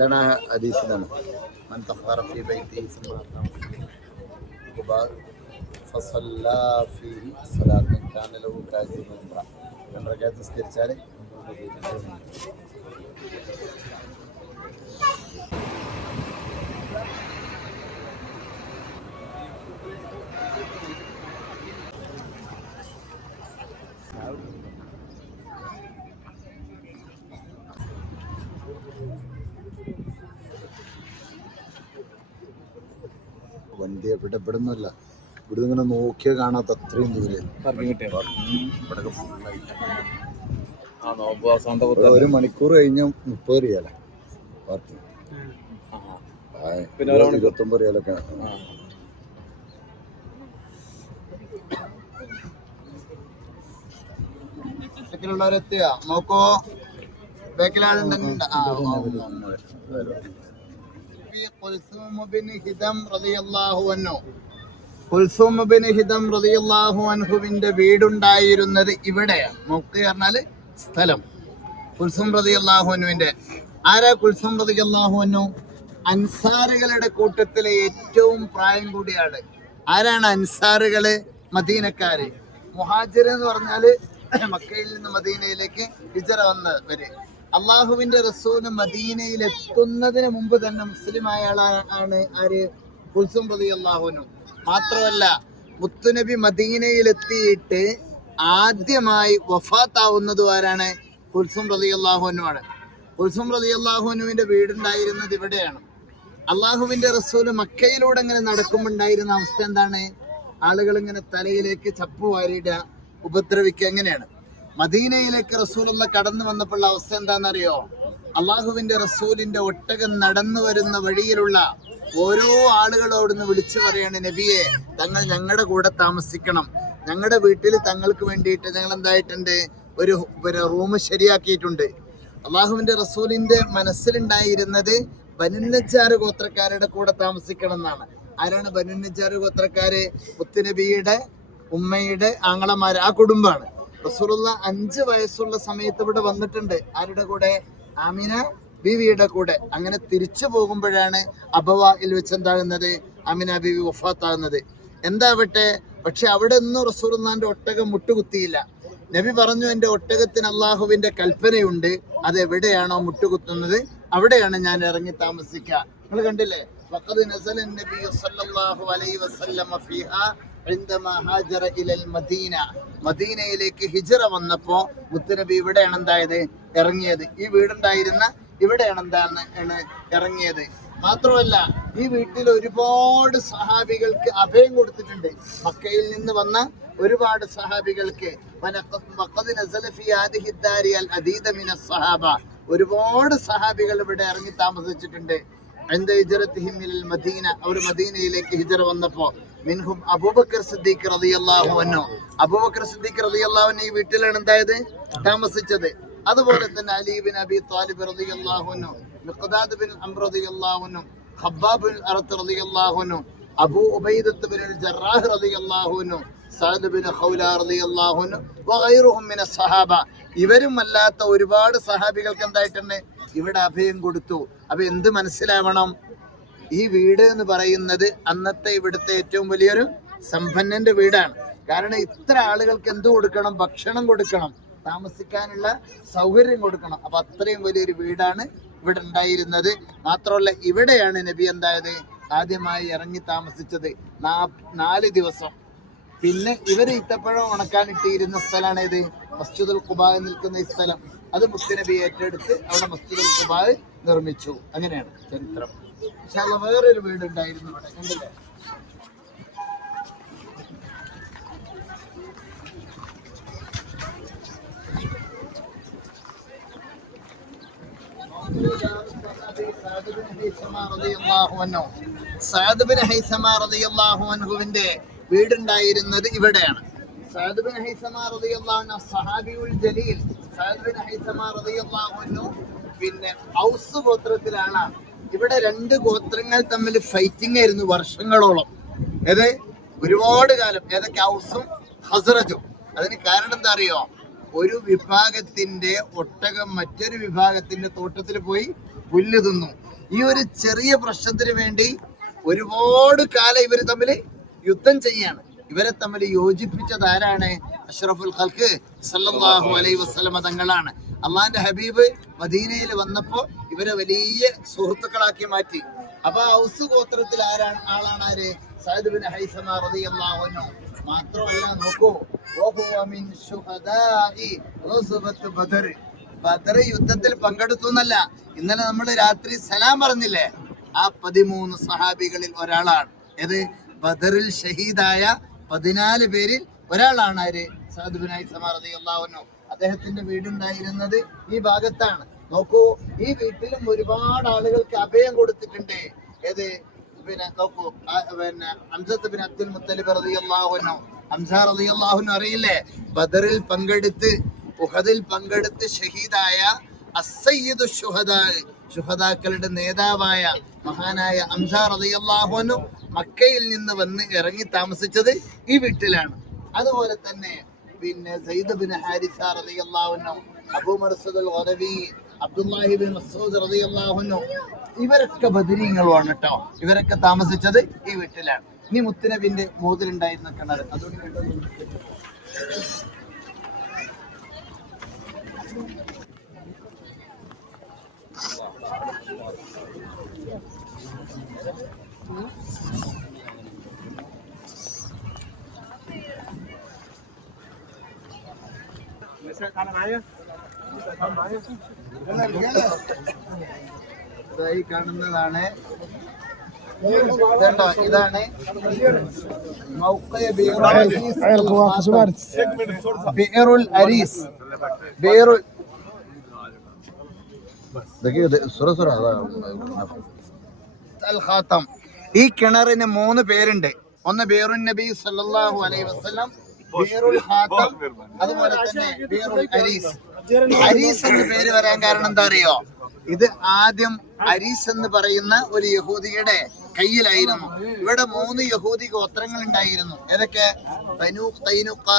ഇതാണ് ഹദീസിലാണ് മൻ തഖറ ഫീ ബൈതിഹി സുമ്മ ഖുബാ ഫസല്ലാ ഫീഹി സ്വലാത്തൻ കാന ലഹു കഅജ്രി ഉംറ. രണ്ടരക്കാത്ത് നിസ്കരിച്ചാൽ വണ്ടി എവിടെ ഇവിടുന്നല്ല, ഇവിടെ ഇങ്ങനെ നോക്കിയാൽ കാണാത്ത അത്രയും ദൂരെ. ഒരു മണിക്കൂർ കഴിഞ്ഞ 30 റിയാല പാർക്കിംഗ്, 29 റിയാലൊക്കെ. ുള്ളവരെത്തിയ നോക്കോ, ബേക്കിലാളുണ്ട്. ിന്റെ വീടുണ്ടായിരുന്നത് ഇവിടെയാണ്. മൊക്ക് പറഞ്ഞാല് സ്ഥലം. കുൽസും റളിയല്ലാഹുവിന്റെ ആരാ കുൽസും റളിയല്ലാഹു? അൻസാറുകളുടെ കൂട്ടത്തിലെ ഏറ്റവും പ്രായം കൂടിയാണ്. ആരാണ് അൻസാറുകള്? മദീനക്കാര്. മുഹാജിർ എന്ന് പറഞ്ഞാല് മക്കയിൽ നിന്ന് മദീനയിലേക്ക് ഹിജ്റ വന്നവര്. അള്ളാഹുവിന്റെ റസൂല് മദീനയിൽ എത്തുന്നതിന് മുമ്പ് തന്നെ മുസ്ലിമായ ആളാണ് ആര്? കുൽസും റളിയല്ലാഹു. മാത്രമല്ല മുത്തുനബി മദീനയിൽ എത്തിയിട്ട് ആദ്യമായി വഫാത്താവുന്നത് ആരാണ്? കുൽസും റളിയല്ലാഹു ആണ്. കുൽസും റളിയല്ലാഹുവിന്റെ വീടുണ്ടായിരുന്നത് ഇവിടെയാണ്. അള്ളാഹുവിന്റെ റസൂല് മക്കയിലൂടെ ഇങ്ങനെ നടക്കുമ്പോൾ ഉണ്ടായിരുന്ന അവസ്ഥ എന്താണ്? ആളുകൾ ഇങ്ങനെ തലയിലേക്ക് ചപ്പു വാരിയിടുക, ഉപദ്രവിക്കുക. എങ്ങനെയാണ് മദീനയിലേക്ക് റസൂലുള്ള കടന്നു വന്നപ്പോൾ അവസ്ഥ എന്താണെന്നറിയോ? അള്ളാഹുവിന്റെ റസൂലിന്റെ ഒട്ടകം നടന്നു വരുന്ന വഴിയിലുള്ള ഓരോ ആളുകളോടൊന്ന് വിളിച്ചു പറയാണ്, നബിയെ തങ്ങൾ ഞങ്ങളുടെ കൂടെ താമസിക്കണം, ഞങ്ങളുടെ വീട്ടിൽ തങ്ങൾക്ക് വേണ്ടിയിട്ട് ഞങ്ങൾ എന്തായിട്ടുണ്ട്, ഒരു റൂം ശരിയാക്കിയിട്ടുണ്ട്. അള്ളാഹുവിന്റെ റസൂലിന്റെ മനസ്സിലുണ്ടായിരുന്നത് ബനുന്നജ്ജാർ ഗോത്രക്കാരുടെ കൂടെ താമസിക്കണം എന്നാണ്. ആരാണ് ബനുന്നജ്ജാർ ഗോത്രക്കാര്? മുത്തുനബിയുടെ ഉമ്മയുടെ ആങ്ങളമാര്, ആ കുടുംബാണ്. റസൂലുള്ള 5 വയസ്സുള്ള സമയത്ത് ഇവിടെ വന്നിട്ടുണ്ട്. ആരുടെ കൂടെ? ആമിന ബീവിയുടെ കൂടെ. അങ്ങനെ തിരിച്ചു പോകുമ്പോഴാണ് അബവായിൽ വെച്ച് എന്താകുന്നത്? ആമിന ബീവി വഫാത്താകുന്നത്. എന്താവട്ടെ, പക്ഷെ അവിടെ ഒന്നും റസൂലുള്ളാന്റെ ഒട്ടകം മുട്ടുകുത്തിയില്ല. നബി പറഞ്ഞു, എൻ്റെ ഒട്ടകത്തിന് അള്ളാഹുവിന്റെ കൽപ്പനയുണ്ട്, അതെവിടെയാണോ മുട്ടുകുത്തുന്നത് അവിടെയാണ് ഞാൻ ഇറങ്ങി താമസിക്കുക. നിങ്ങൾ കണ്ടില്ലേ? വഖദ് നസല നബി സല്ലല്ലാഹു അലൈഹി വസല്ലം ഫീഹാ ഇൻദമാ ഹാജറ ഇലൽ മദീന. മദീനയിലേക്ക് ഹിജ്റ വന്നപ്പോ മുത്തുനബി ഇവിടെയാണ് എന്തായത്? ഇറങ്ങിയത്. ഈ വീടുണ്ടായിരുന്ന ഇവിടെയാണ് ഇറങ്ങിയത്. മാത്രമല്ല ഈ വീട്ടിൽ ഒരുപാട് സഹാബികൾക്ക് അഭയം കൊടുത്തിട്ടുണ്ട്. മക്കയിൽ നിന്ന് വന്ന ഒരുപാട് സഹാബികൾക്ക് ഒരുപാട് സഹാബികൾ ഇവിടെ ഇറങ്ങി താമസിച്ചിട്ടുണ്ട്. മദീന, അവർ മദീനയിലേക്ക് ഹിജ്റ വന്നപ്പോ മിൻഹും അബൂബക്കർ സിദ്ദീഖ് റളിയല്ലാഹു അൻഹു. അബൂബക്കർ സിദ്ദീഖ് റളിയല്ലാഹു അൻഹു ഈ വീട്ടിലാണ് എന്തായത്? താമസിച്ചത്. അതുപോലെ തന്നെ അലി ബിൻ അബി ത്വാലിബ് റളിയല്ലാഹു അൻഹു, മിഖ്ദാദ് ബിൻ അംർ റളിയല്ലാഹു അൻഹു, ഖബ്ബാബ് ബിൻ അറത്ത് റളിയല്ലാഹു അൻഹു, അബൂ ഉബൈദത്ത് ബിൻ ജറാഹ് റളിയല്ലാഹു അൻഹു, സഅദ് ബിൻ ഖൗല റളിയല്ലാഹു അൻഹു വഗൈറുഹും മിന സഹാബ. ഇവരും അല്ലാത്ത ഒരുപാട് സഹാബികൾക്ക് എന്തായിട്ടുണ്ട്? ഇവിടെ അഭയം കൊടുത്തു. അപ്പൊ എന്ത് മനസ്സിലാവണം? ഈ വീട് എന്ന് പറയുന്നത് അന്നത്തെ ഇവിടുത്തെ ഏറ്റവും വലിയൊരു സമ്പന്നന്റെ വീടാണ്. കാരണം ഇത്ര ആളുകൾക്ക് എന്ത് കൊടുക്കണം? ഭക്ഷണം കൊടുക്കണം, താമസിക്കാനുള്ള സൗകര്യം കൊടുക്കണം. അപ്പൊ അത്രയും വലിയൊരു വീടാണ് ഇവിടെ ഉണ്ടായിരുന്നത്. മാത്രമല്ല ഇവിടെയാണ് നബി എന്തായത്? ആദ്യമായി ഇറങ്ങി താമസിച്ചത് 4 ദിവസം. പിന്നെ ഇവര് ഈത്തപ്പഴം ഉണക്കാനിട്ടിരുന്ന സ്ഥലമാണ് ഏത്? മസ്ജിദുൽ ഖുബാ നിൽക്കുന്ന ഈ സ്ഥലം. അത് മുത്തുനബി ഏറ്റെടുത്ത് അവിടെ മസ്ജിദുൽ ഖുബാ നിർമ്മിച്ചു. അങ്ങനെയാണ് ചരിത്രം. പക്ഷെ വേറൊരു വീടുണ്ടായിരുന്നു ഇവിടെ, കണ്ടില്ലേ? സഅദ് ബിൻ ഹൈസമ റളിയല്ലാഹു അൻഹുവിന്റെ വീടുണ്ടായിരുന്നത് ഇവിടെയാണ്. സഅദ് ബിൻ ഹൈസമ റളിയല്ലാഹു അൻഹു സഹാബിയുൽ ജലീൽ. സഅദ് ബിൻ ഹൈസമ റളിയല്ലാഹു അൻഹു പിന്നെ ഔസ് ഗോത്രത്തിലാണ്. ഇവിടെ 2 ഗോത്രങ്ങൾ തമ്മിൽ ഫൈറ്റിംഗ് ആയിരുന്നു വർഷങ്ങളോളം. ഒരുപാട് കാലം. ഏതൊക്കെ? ഔസും ഖസ്റജും. അതിന് കാരണം എന്താ അറിയോ? ഒരു വിഭാഗത്തിന്റെ ഒട്ടകം മറ്റൊരു വിഭാഗത്തിന്റെ തോട്ടത്തിൽ പോയി പുല്ല് തിന്നു. ഈ ഒരു ചെറിയ പ്രശ്നത്തിന് വേണ്ടി ഒരുപാട് കാലം ഇവർ തമ്മിൽ യുദ്ധം ചെയ്യാണ്. ഇവരെ തമ്മിൽ യോജിപ്പിച്ചത് ആരാണ്? അഷ്റഫുൽ ഖൽഖ് സല്ലല്ലാഹു അലൈഹി വസല്ലമ തങ്ങളാണ്. അള്ളാഹിന്റെ ഹബീബ് മദീനയിൽ വന്നപ്പോൾ ഇവരെ വലിയ സുഹൃത്തുക്കളാക്കി മാറ്റി. അപ്പൊ ഔസ് ഗോത്രത്തിൽ ആളാണ് ആര്? സഅദ് ബിൻ ഹൈസമ റളിയല്ലാഹു അൻഹു. മാത്രമല്ല നോക്കൂ, മിൻ ശുഹദാഇ ഗസ്വത്ത് ബദർ. ബദർ യുദ്ധത്തിൽ പങ്കെടുത്തു എന്നല്ല, ഇന്നലെ നമ്മൾ രാത്രി സലാം പറഞ്ഞില്ലേ, ആ 13 സഹാബികളിൽ ഒരാളാണ്. ഏത്? ബദറിൽ ഷഹീദായ 14 പേരിൽ ഒരാളാണ് ആര്? സഅദ് ബിൻ ഹൈസമ റളിയല്ലാഹു അൻഹു. അദ്ദേഹത്തിന്റെ വീടുണ്ടായിരുന്നത് ഈ ഭാഗത്താണ്. നോക്കൂ, ഈ വീട്ടിലും ഒരുപാട് ആളുകൾക്ക് അഭയം കൊടുത്തിട്ടുണ്ട്. ഏത്? പിന്നെ നോക്കൂ, ഹംസത്ത് ബിൻ അബ്ദുൽ മുത്തലിബ് റളിയല്ലാഹു അൻഹു. ഹംസ റളിയല്ലാഹു അൻഹു അറിയില്ലേ? ബദറിൽ പങ്കെടുത്ത് ഉഹദിൽ പങ്കെടുത്ത് ഷഹീദായ അസ്സയ്യിദു ശുഹദാ, ശുഹദാക്കളുടെ നേതാവായ മഹാനായ ഹംസ റളിയല്ലാഹു അൻഹു മക്കയിൽ നിന്ന് വന്ന് ഇറങ്ങി താമസിച്ചത് ഈ വീട്ടിലാണ്. അതുപോലെ തന്നെ പിന്നെ സയ്യിദ് ബിൻ ഹാരിസ റളിയല്ലാഹു അൻഹു, അബൂ മർസദ് അൽ ഖറവി, അബ്ദുല്ലാഹി ബിൻ മസ്ഊദ് റളിയല്ലാഹു അൻഹു, ഇവരൊക്കെ ബദരീങ്ങളുമാണ് കേട്ടോ. ഇവരൊക്കെ താമസിച്ചത് ഈ വീട്ടിലാണ്. ഇനി മുത്തുനബിന്റെ മോതിലുണ്ടായിരുന്ന കിണർ, അതുകൊണ്ട് ഇതായി കാണുന്നതാണ്. ഇതാണ് ബിഅറുൽ അരീസ്. ബിഅറുൽ ഖാത്തം. ഈ കിണറിന് 3 പേരുണ്ട്. ഒന്ന് ബിഅറുൻ നബി സല്ലല്ലാഹു അലൈഹി വസല്ലം, ബിഅറുൽ ഖാത്തം, അതുപോലെ തന്നെ ബിഅറുൽ അരീസ്. അരീസ് എന്ന് പേര് വരാൻ കാരണം എന്താ അറിയോ? ഇത് ആദ്യം അരീസ് എന്ന് പറയുന്ന ഒരു യഹൂദിയുടെ കയ്യിലായിരുന്നു. ഇവിടെ 3 യഹൂദി ഗോത്രങ്ങൾ ഉണ്ടായിരുന്നു. ഏതൊക്കെ? ബനു ഖൈനുഖാ,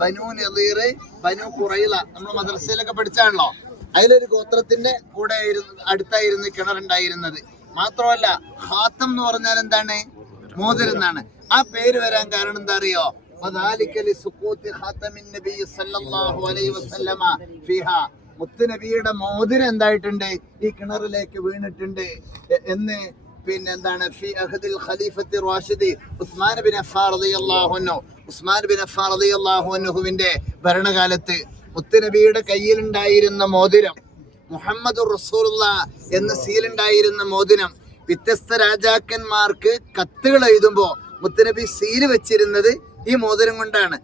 ബനു നളീർ, ബനു ഖുറൈള. നമ്മൾ മദ്രസയിലൊക്കെ പഠിച്ചാണല്ലോ. അതിലൊരു ഗോത്രത്തിന്റെ കൂടെ അടുത്തായിരുന്നു കിണറുണ്ടായിരുന്നത്. മാത്രമല്ല ഖാത്തം എന്ന് പറഞ്ഞാൽ എന്താണ്? മോതിരം എന്നാണ്. ആ പേര് വരാൻ കാരണം എന്താ അറിയോ? മുത്തുനബിയുടെ മോതിരം എന്തായിട്ടുണ്ട്? ഈ കിണറിലേക്ക് വീണിട്ടുണ്ട് എന്ന് പിന്നെ എന്താണ്? ഫി അഹദിൽ ഖലീഫത്തി റാഷിദി ഉസ്മാൻ ബിൻ അഫ്ഫാൻ റളിയല്ലാഹു അൻഹു. ഉസ്മാൻ ബിൻ അഫ്ഫാൻ റളിയല്ലാഹു അൻഹുവിന്റെ ഭരണകാലത്ത് മുത്തുനബിയുടെ കയ്യിലുണ്ടായിരുന്ന മോതിരം, മുഹമ്മദുർ റസൂലുള്ളാഹ് എന്ന് സീലുണ്ടായിരുന്ന മോതിരം, വ്യത്യസ്ത രാജാക്കന്മാർക്ക് കത്തുകൾ എഴുതുമ്പോ മുത്തുനബി സീല് വെച്ചിരുന്നത് ഈ മോതിരം കൊണ്ടാണ്.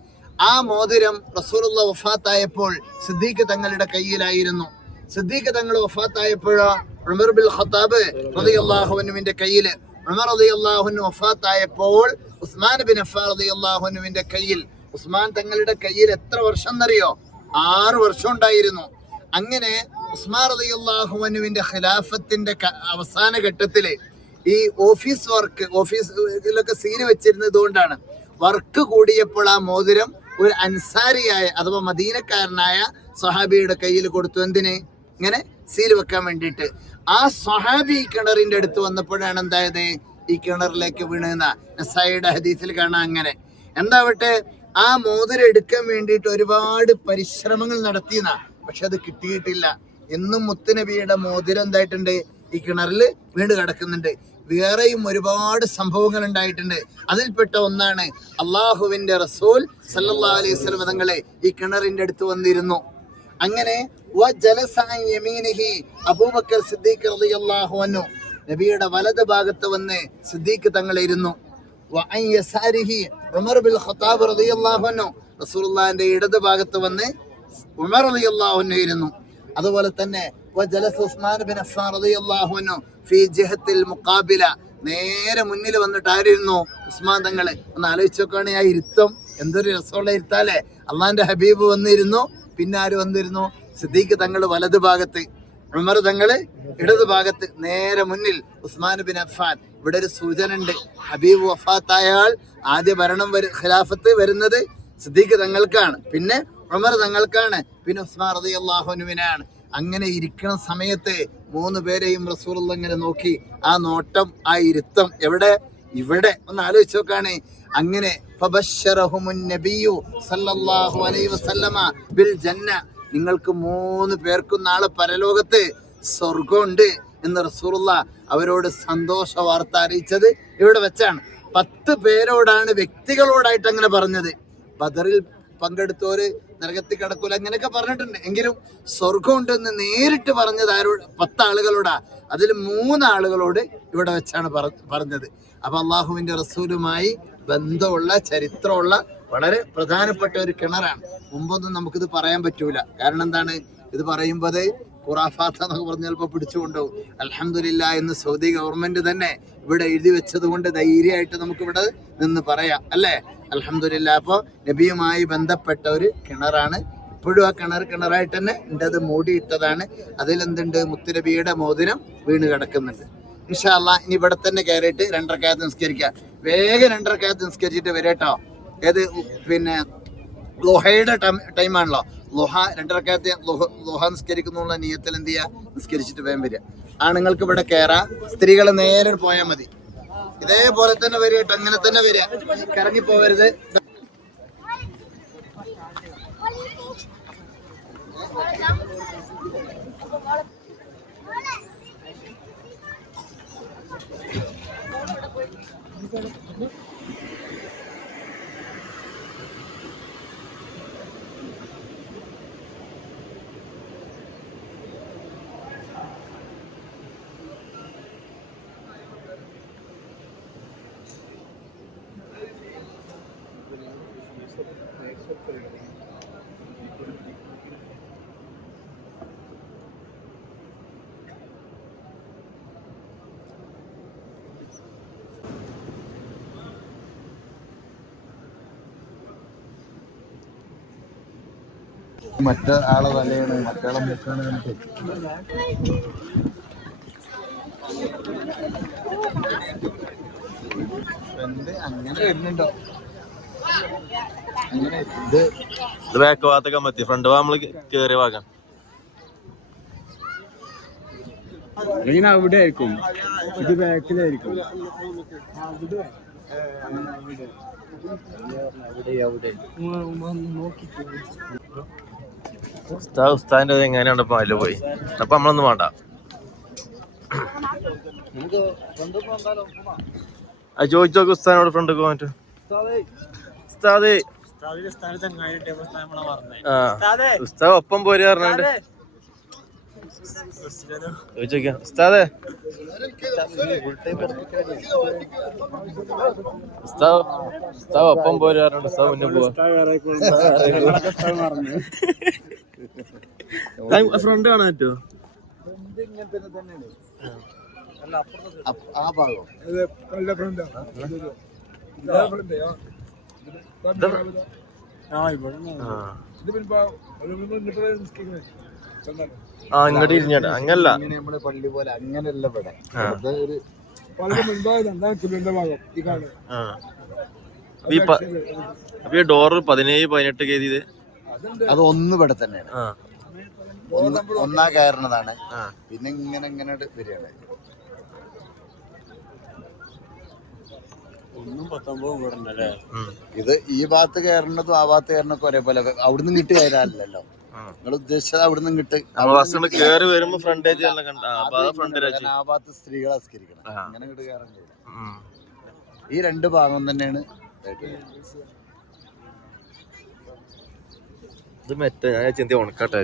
ആ മോതിരം റസൂലുള്ളാഹ് വഫാത്തായപ്പോൾ സിദ്ദീഖ് തങ്ങളുടെ കയ്യിലായിരുന്നു. സിദ്ദീഖ് തങ്ങൾ വഫാത്തായപ്പോഴോ ഉമർ ബിൻ ഖത്താബ് റളിയല്ലാഹു അൻഹുവിന്റെ കയ്യിൽ. ഉമർ റളിയല്ലാഹു അൻഹു വഫാത്തായപ്പോൾ ഉസ്മാൻ ബിൻ അഫ്ഫാൻ റളിയല്ലാഹു അൻഹുവിന്റെ കയ്യിൽ. ഉസ്മാൻ തങ്ങളുടെ കയ്യിൽ എത്ര വർഷം എന്നറിയോ? 6 വർഷം ഉണ്ടായിരുന്നു. അങ്ങനെ ഉസ്മാൻ റളിയല്ലാഹു അൻഹുവിന്റെ ഖിലാഫത്തിന്റെ അവസാന ഘട്ടത്തില് ഈ ഓഫീസ് വർക്ക്, ഓഫീസിലൊക്കെ സീല് വെച്ചിരുന്നത് കൊണ്ടാണ് വർക്ക് കൂടിയപ്പോൾ ആ മോതിരം ഒരു അൻസാരിയായ അഥവാ മദീനക്കാരനായ സ്വഹാബിയുടെ കയ്യിൽ കൊടുത്തു. എന്തിന്? ഇങ്ങനെ സീൽ വെക്കാൻ വേണ്ടിയിട്ട്. ആ സ്വഹാബി കിണറിന്റെ അടുത്ത് വന്നപ്പോഴാണ് എന്തായത്? ഈ കിണറിലേക്ക് വീണുന്ന നസായിയുടെ ഹദീസിൽ കാണാം. അങ്ങനെ എന്താവട്ടെ, ആ മോതിരം എടുക്കാൻ വേണ്ടിയിട്ട് ഒരുപാട് പരിശ്രമങ്ങൾ നടത്തിയെന്ന, പക്ഷെ അത് കിട്ടിയിട്ടില്ല. എന്നും മുത്തുനബിയുടെ മോതിരം എന്തായിട്ടുണ്ട്? ഈ കിണറിൽ വീണ് കിടക്കുന്നുണ്ട്. വേറെയും ഒരുപാട് സംഭവങ്ങൾ ഉണ്ടായിട്ടുണ്ട്. അതിൽപ്പെട്ട ഒന്നാണ് അള്ളാഹുവിന്റെ റസൂൽ സല്ലല്ലാഹു അലൈഹി വസല്ലം തങ്ങളെ ഈ കിണറിന്റെ അടുത്ത് വന്നിരുന്നു. അങ്ങനെ അബൂബക്കർ സിദ്ദീഖ് റളിയല്ലാഹു അൻഹു നബിയുടെ വലത് ഭാഗത്ത് വന്ന് സിദ്ദീഖ് തങ്ങൾ ഇരുന്നു. ഉമർ ബിൻ ഖത്താബ് റളിയല്ലാഹു അൻഹു റസൂലുള്ളാഹിന്റെ ഇടത് ഭാഗത്ത് വന്ന് ഉമർ റളിയല്ലാഹു അൻഹു ഇരുന്നു. അതുപോലെ തന്നെ ഉസ്മാൻ ബിൻ അഫ്ഫാൻ റളിയല്ലാഹു അൻഹു ഫീ ജിഹത്തിൽ മുഖാബില, നേരെ മുന്നിൽ വന്നിട്ട് ആരിരുന്നു? ഉസ്മാൻ തങ്ങള്. ഒന്ന് ആലോചിച്ച് നോക്കുകയാണെങ്കിൽ ആ ഇരുത്തം എന്തൊരു രസമുള്ള ഇരുത്താലേ. അള്ളാഹിന്റെ ഹബീബ് വന്നിരുന്നു, പിന്നെ ആര് വന്നിരുന്നു? സിദ്ദീഖ് തങ്ങൾ വലത് ഭാഗത്ത്, ഉമർ തങ്ങള് ഇടത് ഭാഗത്ത്, നേരെ മുന്നിൽ ഉസ്മാൻ ബിൻ അഫ്ഫാൻ. ഇവിടെ ഒരു സൂചന ഉണ്ട്, ഹബീബ് വഫാത്തായാൽ ആദ്യ ഭരണം ഖിലാഫത്ത് വരുന്നത് സിദ്ദീഖ് തങ്ങൾക്കാണ്, പിന്നെ ഉമർ തങ്ങൾക്കാണ്, പിന്നെ ഉസ്മാൻ റളിയല്ലാഹു അൻഹുവിനാണ്. അങ്ങനെ ഇരിക്കുന്ന സമയത്ത് 3 പേരെയും റസൂലുള്ള ഇങ്ങനെ നോക്കി. ആ നോട്ടം, ആ ഇരുത്തം എവിടെ? ഇവിടെ. ഒന്ന് ആലോചിച്ച് നോക്കാണ്. അങ്ങനെ നിങ്ങൾക്ക് 3 പേർക്കും നാളെ പരലോകത്ത് സ്വർഗമുണ്ട് എന്ന് റസൂലുള്ള അവരോട് സന്തോഷ വാർത്ത അറിയിച്ചത് ഇവിടെ വെച്ചാണ്. 10 പേരോടാണ്, വ്യക്തികളോടായിട്ട് അങ്ങനെ പറഞ്ഞത്. ബദറിൽ പങ്കെടുത്തവര് നരകത്തിൽ കിടക്കൂല അങ്ങനെയൊക്കെ പറഞ്ഞിട്ടുണ്ട്. എങ്കിലും സ്വർഗം ഉണ്ടെന്ന് നേരിട്ട് പറഞ്ഞത് ആരോട്? 10 ആളുകളോടാ. അതിൽ 3 ആളുകളോട് ഇവിടെ വെച്ചാണ് പറഞ്ഞത്. അപ്പൊ അള്ളാഹുവിന്റെ റസൂലുമായി ബന്ധമുള്ള, ചരിത്രമുള്ള വളരെ പ്രധാനപ്പെട്ട ഒരു കിണറാണ്. മുമ്പൊന്നും നമുക്കിത് പറയാൻ പറ്റൂല. കാരണം എന്താണ്? ഇത് പറയുമ്പോൾ ഖുറാഫാത്ത് എന്നൊക്കെ പറഞ്ഞ് ചിലപ്പോൾ പിടിച്ചുകൊണ്ടുപോകും. അൽഹംദുലില്ലാ എന്ന് സൗദി ഗവൺമെന്റ് തന്നെ ഇവിടെ എഴുതി വെച്ചത് കൊണ്ട് ധൈര്യമായിട്ട് നമുക്കിവിടെ നിന്ന് പറയാം, അല്ലേ? അൽഹംദുലില്ലാ. അപ്പോൾ നബിയുമായി ബന്ധപ്പെട്ട ഒരു കിണറാണ്. ഇപ്പോഴും ആ കിണറായിട്ട് തന്നെ ഉണ്ട്. അത് മൂടിയിട്ടതാണ്. അതിലെന്തുണ്ട്? മുത്തുനബിയുടെ മോതിരം വീണ് കിടക്കുന്നുണ്ട്. ഇൻഷാ അല്ലാഹ് ഇനി ഇവിടെ തന്നെ കയറിയിട്ട് 2 റക്അത്ത് നിസ്കരിക്കുക. വേഗം 2 റക്അത്ത് നിസ്കരിച്ചിട്ട് വരട്ടോ. ഏത് പിന്നെ ളുഹയുടെ ടൈമാണല്ലോ. ളുഹ 2 റക്അത്ത് ളുഹ നിസ്കരിക്കുന്നുള്ള നിയത്തിൽ എന്ത് ചെയ്യുക? നിസ്കരിച്ചിട്ട് വേഗം വരിക. ആണുങ്ങൾക്ക് ഇവിടെ കയറാം, സ്ത്രീകൾ നേരെ പോയാൽ മതി. ഇതേപോലെ തന്നെ വരിക, അങ്ങനെ തന്നെ വരിക, കറങ്ങി പോവരുത്. മറ്റേ ആളെ തലയാണ്, മറ്റേ മൂക്കാണ്. അങ്ങനെ വരുന്നുണ്ടോ? അങ്ങനെ ഇത് ബാക്ക് ഭാഗത്തൊക്കെ മതി. ഫ്രണ്ട് ഭാഗം നമ്മള് കേറിയ ഭാഗം അവിടെ ആയിരിക്കും, ഇത് ബാക്കിലായിരിക്കും. ഉസ്താദിന്റെ എങ്ങനെയാണ് അതില് പോയി. അപ്പൊ നമ്മളൊന്നും വേണ്ട. ചോദിച്ചു നോക്ക് ഉസ്താദിനോട്. ഫ്രണ്ട് പോയിട്ട് ഉസ്താദ് ഉസ്താദ് ഒപ്പം പോര് പറഞ്ഞാണ്ട് ചോദിച്ചോക്ക. ഉസ്താദ് ഉസ്താദ് ഒപ്പം പോര് പറഞ്ഞാണ്ട് ഉസ്താദ് മുന്നേ പോവാ. ഫ്രണ്ട് കാണാൻ പറ്റുമോ? ആ ഭാഗം ഇങ്ങോട്ട് ഇരിഞ്ഞാണ്. അങ്ങനല്ല, നമ്മള് പള്ളി പോലെ അങ്ങനെയല്ല ഇവിടെ. അപ്പൊ ഈ ഡോറ് 17-18 കയറിയത് അത് ഒന്ന് ഇവിടെ തന്നെയാണ്. ഒന്നാ കയറുന്നതാണ്. പിന്നെ ഇങ്ങനെ ഇങ്ങനെ വരികയാണ്. 19 ഇത് ഈ ഭാഗത്ത് കയറുന്നതും ആ ഭാഗത്ത് കയറുന്നതൊക്കെ ഒരേപോലെ. അവിടുന്ന് കിട്ടി കയറാനല്ലോ നിങ്ങൾ ഉദ്ദേശിച്ചത്. അവിടുന്ന് കിട്ടി കേറി വരുമ്പോ ഫ്രണ്ടേജ് ആ ഭാഗത്ത് സ്ത്രീകളെ അസ്കരിക്കണം. അങ്ങനെ ഇങ്ങോട്ട് കയറാൻ കഴിയില്ല. ഈ 2 ഭാഗം തന്നെയാണ്. ഇത് മെറ്റ ഞാൻ ചിന്തി ഉണക്കാട്ടെ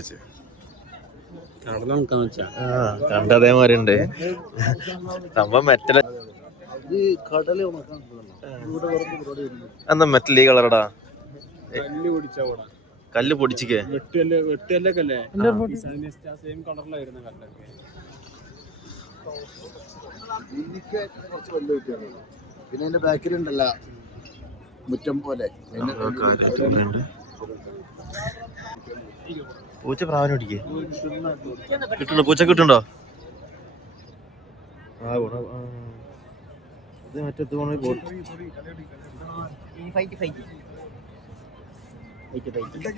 കണ്ടതേമാരി ഉണ്ട് സംഭവം. മെറ്റല എന്താ മെറ്റൽ ഈ കളറടാ? കല്ല് പൊടിച്ചിക്കേ പിന്നെ അതിന്റെ ബാക്കിലുണ്ടല്ലോ മുറ്റം പോലെ. പൂച്ച പ്രാവിനെ പിടിക്കേ കിട്ടുണ്ടോ? പൂച്ച കിട്ടുണ്ടോ? മറ്റേ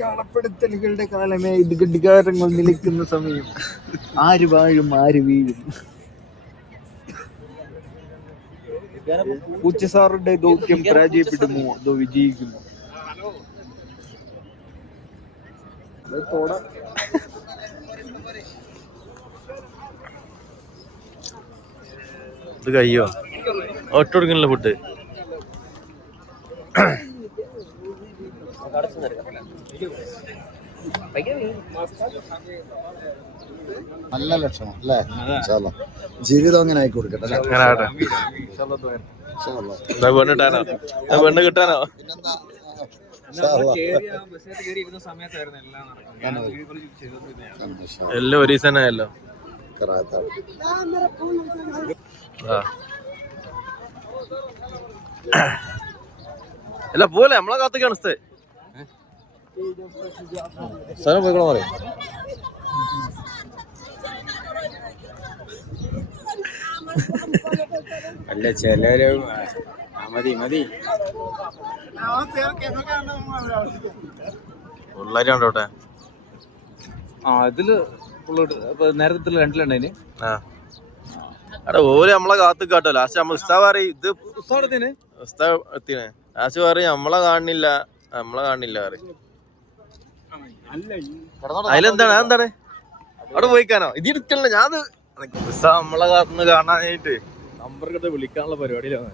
കളപ്പെടുത്തലുകളുടെ കാലമേ ഇത്, ഘടികാരങ്ങൾ നിലയ്ക്കുന്ന സമയം. ആര് വാഴും ആര് വീഴും. പൂച്ചസാറുടെ ദൗത്യം പരാജയപ്പെടുമോ അതോ വിജയിക്കുമോ? ഇത് കയ്യോ ഒറ്റ കൊടുക്കണല്ലോ ഫുഡ്. നല്ല ലക്ഷണം അല്ലേ? ജീവിതം അങ്ങനെ ആയി കൊടുക്കട്ടെ അല്ലേ? അങ്ങനെ ആട്ടെ. പെണ്ണിട്ടാനോ പെണ്ണ് കിട്ടാനോ? എല്ലാം ഒരു ദിവസം ആയല്ലോ. അല്ല പോലെ നമ്മളെ കാത്തേക്കാണ് സ്ഥലം പോയിക്കോളാം പറയും. അല്ല ചിലര് മതി മതി ഉള്ളാരി കണ്ടോട്ടെ. ഇതില് നേരത്തെ രണ്ടിലുണ്ടായിന്. ആ അവിടെ ഓര് നമ്മളെ കാത്തുക്കാട്ടോ. ലാസ്റ്റ് നമ്മൾ ഉസ്താവ് പറയും ഇത് ഉസ്താവ് എത്തിനെ. ലാസ്റ്റ് പറയും നമ്മളെ കാണില്ല പറയും. അതിലെന്താണ് അതെന്താണ് അവിടെ പോയിക്കാനോ? ഇത് എടുക്കണല്ലോ ഞാൻ ഉസ്താവ് നമ്മളെ കാത്തുനിന്ന് കാണാനായിട്ട് നമ്പർ കിட்ட വിളിക്കാനുള്ള പരിപാടിയിലാണ്.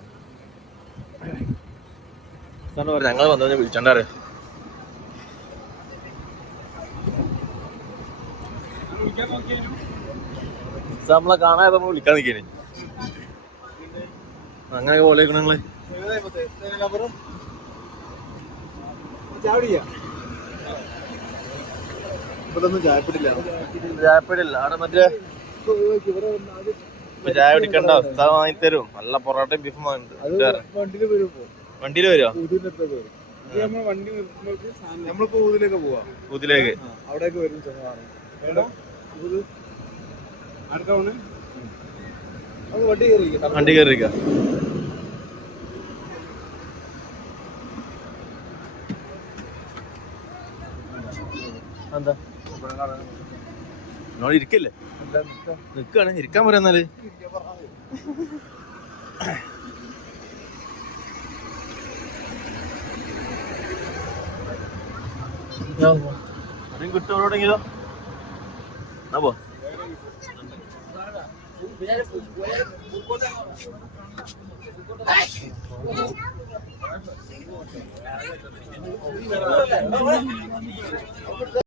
ഞങ്ങൾ വന്നു വിളിച്ചോണ്ടാറ്. നമ്മളെ കാണാതെ നമ്മൾ വിളിക്കാൻ നിൽക്കേനെ. അങ്ങനെ പോലെ നിങ്ങള് ചായപ്പടില്ല അവിടെ മറ്റേ ചായ പിടിക്കണ്ട അവസ്ഥ വാങ്ങിത്തരും. നല്ല പൊറോട്ടയും ബീഫും വണ്ടിയിൽ വരുമോ? ഊതിലേക്ക് വണ്ടി കയറിക്ക. എന്താ എന്നോട് ഇരിക്കല്ലേ? നിക്കാണ് ഇരിക്കാൻ പറയാ. എന്നാല് കിട്ടുമെങ്കിലോ പോ.